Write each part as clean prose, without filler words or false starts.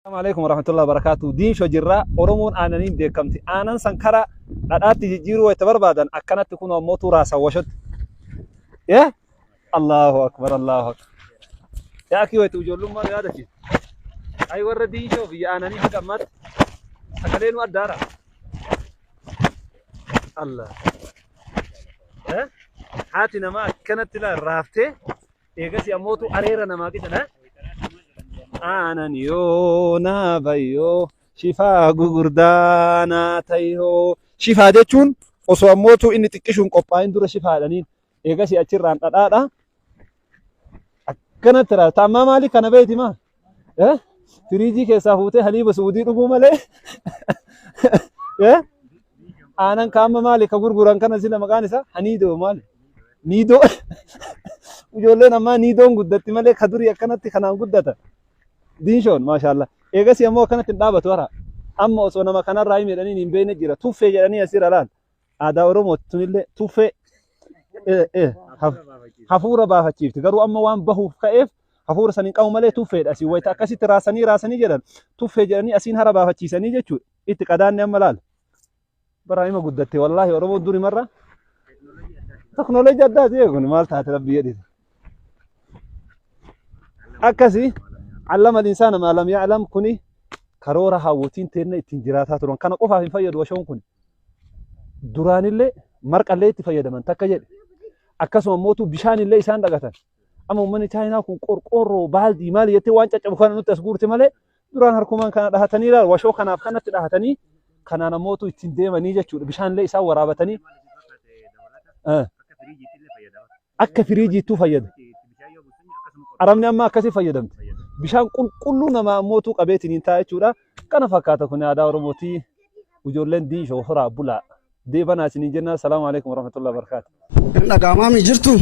السلام عليكم ورحمة الله وبركاته. دين شو جرا أورمون آنانين ديكمتي آنان سنكرا لدات تجيرو ويتبر بعدن أكنت تكون موتو راسا وشد يا الله أكبر الله أكبر يا أخي ويتوجلوا ما هذا شيء أي ورا دين شو في آناني حكمت سكلين ودارا الله حاتنا ما كانت لا رافته إيجاس يا موتو أريرا نما كده aanan yoo naabayoo shifaa gugurdaanaa tayoo shifaa jechuun osoo ammootu inni xiqqishuun qophaa'in dura shifaadhaniin eegas achirraan dhadhaadha akkanatti raa taammaa maali kana beeti maa firiijii keessaa fuutee haliiba suudii dhuguu malee aanan kaamma maali ka gurguran kana sila maqaan isaa haniidoo maali niidoo ijoolleen ammaa niidoon guddatti malee ka durii akkanatti kanaan guddata دين شون ما شاء الله إيجاسي أمو كانت النابة ورا أما أصلا ما كان الرأي ميرانين يبين جرا توفي جراني يصير الآن هذا أورمو تنيل توفي حفورة باه تشيف تقولوا أما وان بهو كيف حفورة سنين كأو ملء توفي أسي ويتأكسي راسني جران توفي جراني أسين هرا باه تشيسني جتشو إتقادان نعم ملال براي ما قدرتي والله أورمو دوري مرة تكنولوجيا ده يقول مال تهتربي يدي أكسي علم الإنسان ما لم يعلم كني كرورة هاوتين ترنا التنجرات هاترون كان قفا في فيد وشون كني دران اللي مرق اللي تفيد من تكجل أكسو موتو بشان اللي إنسان دقتن أما من تاينا كون قرقر بالدي مالي يتي وانجا بخان نتسغور تمالي دران هركمان كان دهتني لا وشو كان أفكانت دهتني كان أنا موتو التنديم نيجا بشان اللي إسا ورابتني أكا فريجي تو فيد أرمني أما أكسي فيدمت بشان كلنا ما موتو قبيتين انتهى جورا كان فكاتا كنا دا روبوتي وجولن دين شو خرا بولا دي بنا سنجنا السلام عليكم ورحمه الله وبركاته نغامامي جرتو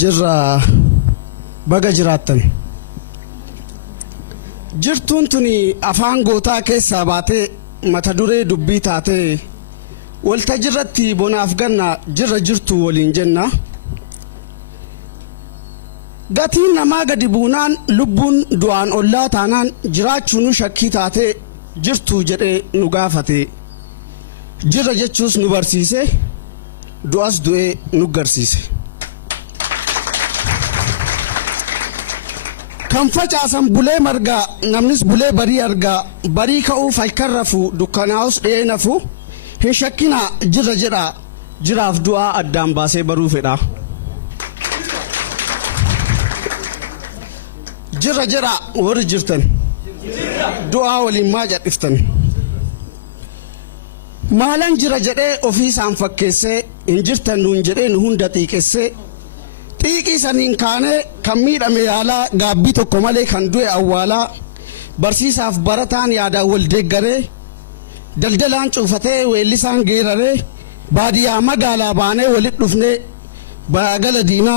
جرا بغا جراتن جرتون تني افان غوتا كيسا باتي متا دوري دبي تاتي والتجرتي بونا افغنا جرا جرتو ولين جنة gatiin namaa gadi buunaan lubbuun du'aan ollaa taanaan jiraachuun shakkii taate jirtu jedhee nu gaafate jirra jechuus nu barsiise du'as du'ee nu garsiise kan facaasan bulee margaa namnis bulee barii argaa barii ka'uuf halkan rafu dukkanaa'us dhiyee nafu hin shakkina jirra jedha jiraaf du'aa addaan baasee baruu fedha جرا جرا ورجرتن دعاء ولما جدفتن مالن جرا جدي اوفيس ان فكيسه انجرتن نون جدي نون دتيكسه تيكي سنين كان كميد اميالا غابي تو كمالي كان دوي اوالا برسيساف برتان يادا ولدغره دلدلان چوفته ويلسان غيرره باديا مغالا بانه ولد دفنه باغل دينا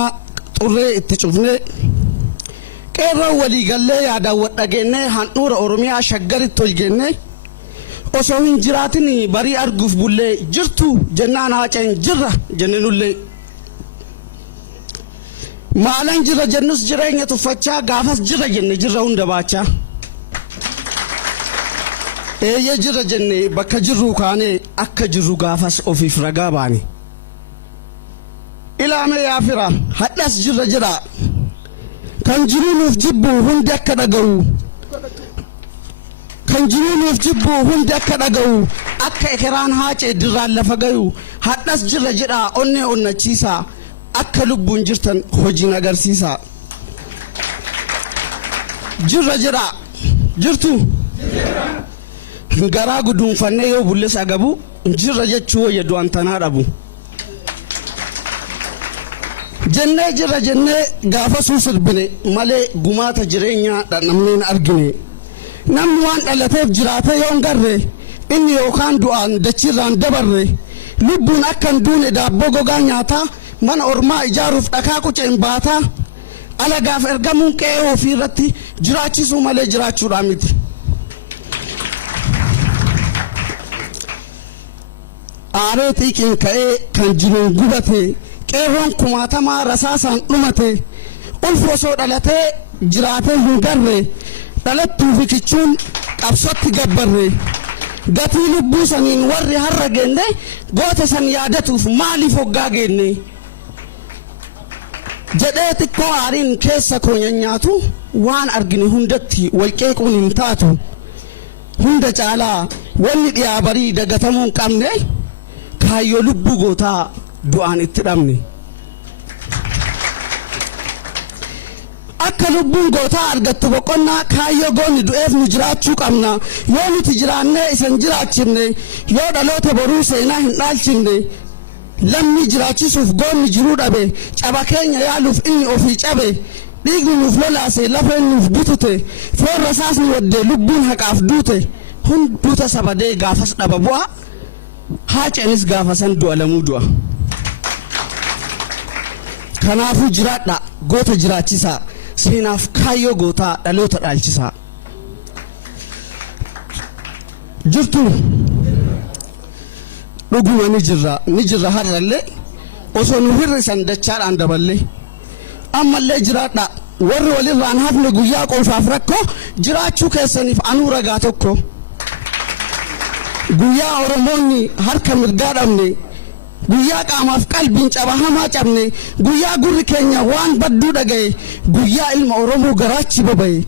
طره اتچوفنه كيرو ولي قال يا داود دغنه هنور اورميا شغرت تولجنه وسوين جراتني بري ارغف بوله جرتو جنانا چن جرا جننولي مالن جرا جنس جرين تفچا غافس جرا جن جراون دباچا اي جرا جن بك جرو كاني اك جرو غافس اوفي فرغا باني الى ما يافرا حدث جرا جرا kan jiruuf jibbu hundi akka dhaga'u akka ekeraan haacee dirraan lafa gayu hadhas jirra jedha onnee onnachiisa akka lubbuun jirtan hojiin agarsiisa jirra jedha jirtu garaa guduunfannee yoo bullees agabu jirra jechuu wayya du'an tanaa dhabu jenne jira jenne gaafa suusut bine malee gumaata jireenya namneen argine namni waan dhalateef jiraate yoon garre inni yookaan du'aan dachirraan dabarre lubbuun akkan duune daabboo gogaa nyaata mana ormaa ijaaruuf dhakaa quceen baata alagaaf ergamuun qe'ee ofii irratti jiraachisuu malee jiraachuudhaa miti aaree xiiqiin ka'ee kan jiruun gubate qeerroon kumaatamaa rasaasaan dhumate ulfoosoo dhalatee jiraatee hin garre dhalattuu fi kichuun qabsootti gabbarre gatii lubbuu saniin warri har'a geenne goota san yaadatuuf maaliif hoggaa geenne jedhee xiqqoo aariin keessa koo nyaatu waan argine hundatti walqeequun hin taatu hunda caalaa wanni dhiyaa barii dagatamuu hin qabne kaayyoo lubbuu gootaa du'aan itti dhabne akka lubbuun gootaa argattu boqonnaa kaayyoo goonni du'eef nu jiraachuu qabna yoo nuti jiraannee isan jiraachifne yoo dhaloota boruu seenaa hin dhaalchifne lammi jiraachisuuf goonni jiruu dhabe caba keenya yaaluuf inni ofii cabe dhiigni nuuf lolaase lafeen nuuf butute foon rasaasni waddee lubbuun haqaaf duute hunduuta sabadee gaafas dhaba bu'a haaceenis gaafasan du'a lamuu du'a kanaafuu jiraadha goota jiraachisaa seenaaf kaayyoo gootaa dhaloota dhaalchisaa jirtu dhuguma ni jirra har'allee osoo nu hir'isan dachaadhaan daballee ammallee jiraadha warri walirraan hafne guyyaa qofaaf rakkoo jiraachuu keessaniif anuu ragaa tokko guyyaa oromoonni harka mirgaa dhabne guyyaa qaamaaf qalbiin caba hamaa cabne guyyaa gurri keenya waan badduu dhagaye guyyaa ilma oromoo garaachi babaye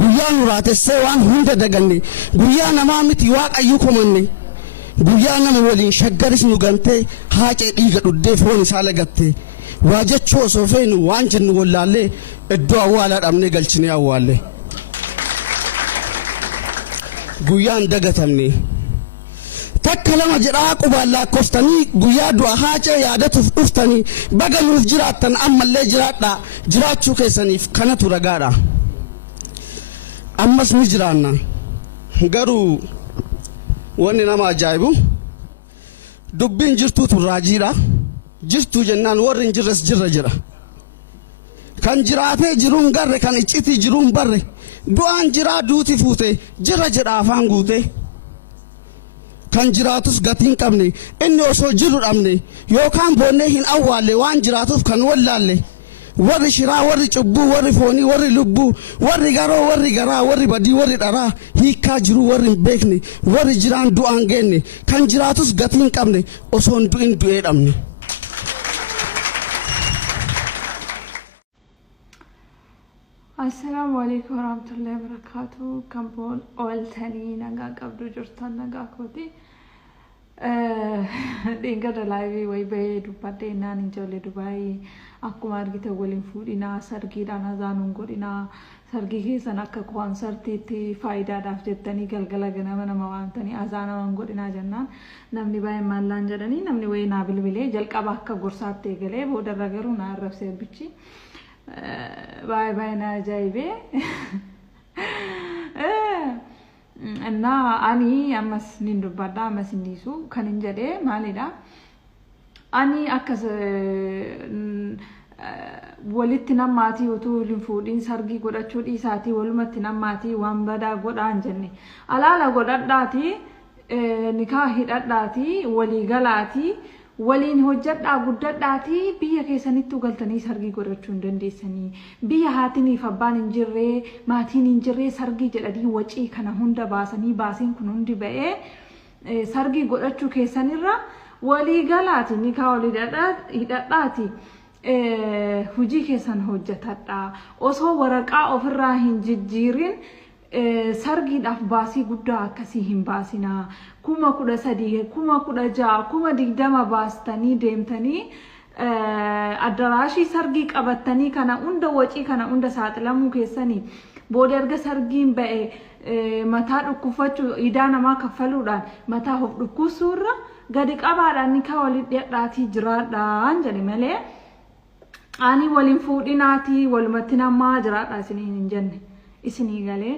guyyaa nu raatessee waan hunda daganne guyyaa namaa miti waaqayyuu komanne guyyaa nama waliin shaggaris nu gantee haacee dhiiga dhuddee foon isaa lagatte waa jechuu osoo feenu waan jennu wallaallee iddoo awwaalaa dhabnee galchinee awwaalle guyyaan dagatamne takka lama jedhaa qubaan lakkoftanii guyyaa du'a haacee yaadatuuf dhuftanii baga nuuf jiraattan ammallee jiraadha jiraachuu keessaniif kanatu ragaadha ammas ni jiraanna garuu wanni nama ajaa'ibu dubbiin jirtuutu raajiidha jirtuu jennaan warri hin jirres jirra jira kan jiraatee jiruun garre kan iccitii jiruun barre du'aan jiraa duuti fuute jirra jedha afaan guute kan jiraatus gatiin qabne inni osoo jiru dhabne yookaan boonnee hin awwaalle waan jiraatuuf kan wallaalle warri shiraa warri cubbuu warri foonii warri lubbuu warri garoo warri garaa warri badii warri dharaa hiikaa jiru warri hin beekne warri jiraan du'aan geenne kan jiraatus gatiin qabne osoo hin du'in du'ee dhabne. Assalamu alaikum warahmatullahi wabarakatuh. Kampon oltanii nagaa qabdu jirtan nagaa kooti. Dhingada live way bahee dubbadhee naan ijoollee Dubaayii akkuma argite waliin fuudhinaa sargiidhaan azaanuun godhinaa sargii keessan akka koonsartiitti faayidaadhaaf jettanii galgala ganama nama waamtanii azaanaman godhinaa jennaan namni baay'een maallaan jedhanii namni wayii naa bilbilee jalqaba akka gorsaatti eegalee boodarra garuu naa arrabsee bichi. Bye na jaibe እና አኒ አመስ ንንዱባዳ አመስ እንዲሱ ከንንጀዴ ማሊዳ አኒ አከስ ወልት ነማቲ ወቱ ሊንፉዲን ሰርጊ ጎዳቹ ዲሳቲ ወልመት ነማቲ ዋንበዳ ጎዳ አንጀኒ አላላ ጎዳዳቲ ኒካህ ሂዳዳቲ ወሊገላቲ waliin hojjedhaa guddadhaati biyya keessanittu galtanii sargii godhachuu hin dandeessanii biyya haatiniif abbaan hin jirree maatiin hin jirree sargii jedhanii wacii kana hunda baasanii baasiin kun hundi ba'ee sargii godhachuu keessanirra walii galaati nikaa walii hidhadhaati hujii keessan hojjetadhaa osoo waraqaa ofirraa hin jijjiirin sargiidhaaf baasii guddaa akkasii hin baasinaa kuma 13 kuma 16 kuma 20 baastanii deemtanii addaraashii sargii qabattanii kana hunda wacii kana hunda saaxilamuu keessanii booda erga sargiin ba'e mataa dhukkufachuu idaa namaa kaffaluudhaan mataa of dhukkusuurra gadi qabaadhaan nikaa waliin dhiyadhaatii jiraadhaan jedhe malee ani waliin fuudhinaatii walumatti namaa jiraadhaa isiniin hin jenne isinii galee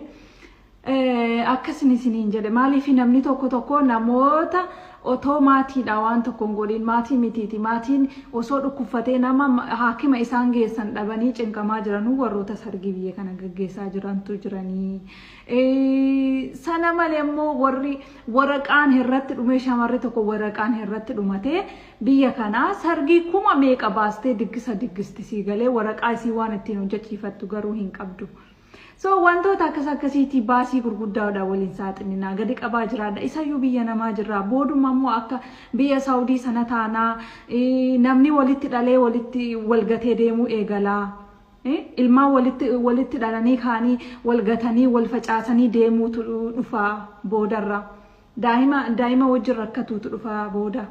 akkasin isiniin jedhe maaliif namni tokko namoota otoo maatiidha waan tokkoon godhin maatii mitiiti maatiin osoo dhukkufatee nama haakima isaan geessan dhabanii cinqamaa jiranuu warroota sargii biyya kana gaggeessaa jirantu jiranii sana malee immoo warri waraqaan irratti dhume shamarri tokko waraqaan irratti dhumatee biyya kana sargii kuma meeqa baastee diggisa diggistisii galee waraqaa isii waan ittiin hojjechiifattu garuu hin qabdu. So wantoota akkasiitii baasii gurguddaadha waliin saaxinina gadi qabaa jiraadha isayyuu biyya namaa jirra booduma immoo akka biyya Saawudii sana taanaa namni walitti dhalee walitti walgatee deemuu eegalaa ilmaan walitti dhalanii kaanii walgatanii wal facaasanii deemuutu dhufaa boodarra daa'ima wajjin rakkatuutu dhufaa booda.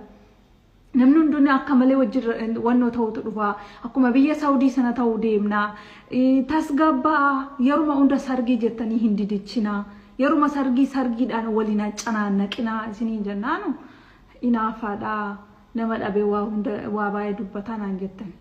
namni hundinuu akka malee wajjin wannoo ta'utu dhufa akkuma biyya Saawudii sana ta'uu deemna tasgabbaa yeruma hunda sargii jettanii hin didichina yeruma sargiidhaan waliin canaannaqina isiniin jennaanu inaafaadha nama dhabe waa baay'ee dubbataan jettan